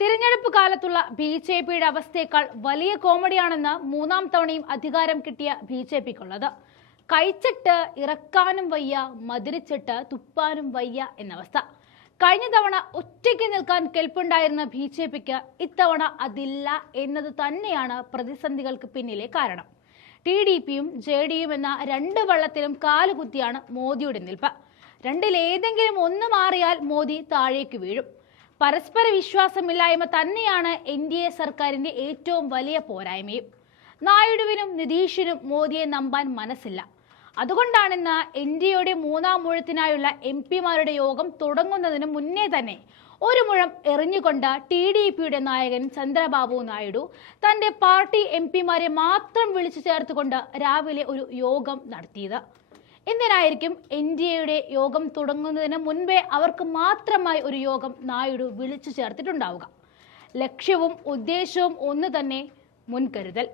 തിരഞ്ഞെടുപ്പ് കാലത്തുള്ള ബി.ജെ.പിയുടെ അവസ്ഥയേക്കാൾ വലിയ കോമഡിയാണെന്ന് മൂന്നാം തവണയും അധികാരം കിട്ടിയ ബി.ജെ.പിക്കുള്ളത്. കഴിച്ചിട്ട് ഇറക്കാനും വയ്യ, മധുരിച്ചിട്ട് തുപ്പാനും വയ്യ എന്നവസ്ഥ. കഴിഞ്ഞ തവണ ഒറ്റയ്ക്ക് നിൽക്കാൻ കെൽപ്പുണ്ടായിരുന്ന ബി.ജെ.പിക്ക് ഇത്തവണ അതില്ല എന്നത് തന്നെയാണ് പ്രതിസന്ധികൾക്ക് പിന്നിലെ കാരണം. ടി.ഡി.പിയും ജെ.ഡിയും എന്ന രണ്ട് വള്ളത്തിലും കാലുകുത്തിയാണ് മോദിയുടെ നിൽപ്പ്. രണ്ടിലേതെങ്കിലും ഒന്ന് മാറിയാൽ മോദി താഴേക്ക് വീഴും. പരസ്പര വിശ്വാസമില്ലായ്മ തന്നെയാണ് എൻ.ഡി.എ സർക്കാരിന്റെ ഏറ്റവും വലിയ പോരായ്മയും. നായിഡുവിനും നിതീഷിനും മോദിയെ നമ്പാൻ മനസ്സില്ല. അതുകൊണ്ടാണിന്ന് എൻ.ഡി.എയുടെ മൂന്നാം ഊഴത്തിനായുള്ള എം.പിമാരുടെ യോഗം തുടങ്ങുന്നതിന് മുന്നേ തന്നെ ഒരു മുഴം എറിഞ്ഞുകൊണ്ട് ടി.ഡി.പിയുടെ നായകൻ ചന്ദ്രബാബു നായിഡു തന്റെ പാർട്ടി എം.പിമാരെ മാത്രം വിളിച്ചു ചേർത്തുകൊണ്ട് രാവിലെ ഒരു യോഗം നടത്തിയത്. എന്തിനായിരിക്കും എൻ.ഡി.എയുടെ യോഗം തുടങ്ങുന്നതിന് മുൻപേ അവർക്ക് മാത്രമായി ഒരു യോഗം നായിഡു വിളിച്ചു ചേർത്തിട്ടുണ്ടാവുക? ലക്ഷ്യവും ഉദ്ദേശവും ഒന്ന് തന്നെ: മുൻകരുതൽ.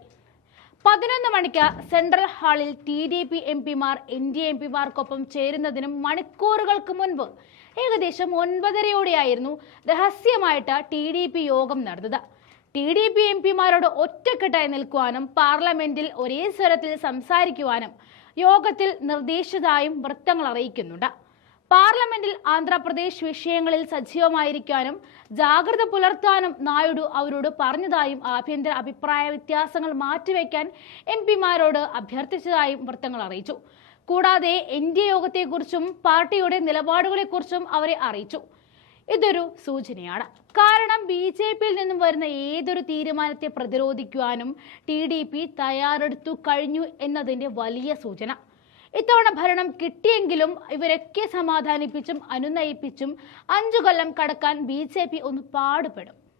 11 മണിക്ക് സെൻട്രൽ ഹാളിൽ ടി.ഡി.പി എം.പിമാർ എൻ.ഡി.എ എം.പിമാർക്കൊപ്പം ചേരുന്നതിനും മണിക്കൂറുകൾക്ക് മുൻപ് ഏകദേശം 9:30യോടെയായിരുന്നു രഹസ്യമായിട്ട് ടി.ഡി.പി യോഗം നടന്നത്. ടി.ഡി.പി എം.പിമാരോട് ഒറ്റക്കെട്ടായി നിൽക്കുവാനും പാർലമെന്റിൽ ഒരേ സ്വരത്തിൽ സംസാരിക്കുവാനും യോഗത്തിൽ നിർദ്ദേശിച്ചതായും വൃത്തങ്ങൾ അറിയിക്കുന്നുണ്ട്. പാർലമെന്റിൽ ആന്ധ്രാപ്രദേശ് വിഷയങ്ങളിൽ സജീവമായിരിക്കാനും ജാഗ്രത പുലർത്താനും നായിഡു അവരോട് പറഞ്ഞതായും ആഭ്യന്തര അഭിപ്രായ വ്യത്യാസങ്ങൾ മാറ്റിവെക്കാൻ എം.പിമാരോട് അഭ്യർത്ഥിച്ചതായും വൃത്തങ്ങൾ അറിയിച്ചു. കൂടാതെ എൻ.ഡി.എ യോഗത്തെക്കുറിച്ചും പാർട്ടിയുടെ നിലപാടുകളെക്കുറിച്ചും അവരെ അറിയിച്ചു. ഇതൊരു സൂചനയാണ്. കാരണം ബി.ജെ.പിയിൽ നിന്നും വരുന്ന ഏതൊരു തീരുമാനത്തെ പ്രതിരോധിക്കുവാനും ടി.ഡി.പി തയ്യാറെടുത്തു കഴിഞ്ഞു എന്നതിന്റെ വലിയ സൂചന. ഇത്തവണ ഭരണം കിട്ടിയെങ്കിലും ഇവരൊക്കെ സമാധാനിപ്പിച്ചും അനുനയിപ്പിച്ചും 5 കൊല്ലം കടക്കാൻ ബി.ജെ.പി ഒന്ന് പാടുപെടും.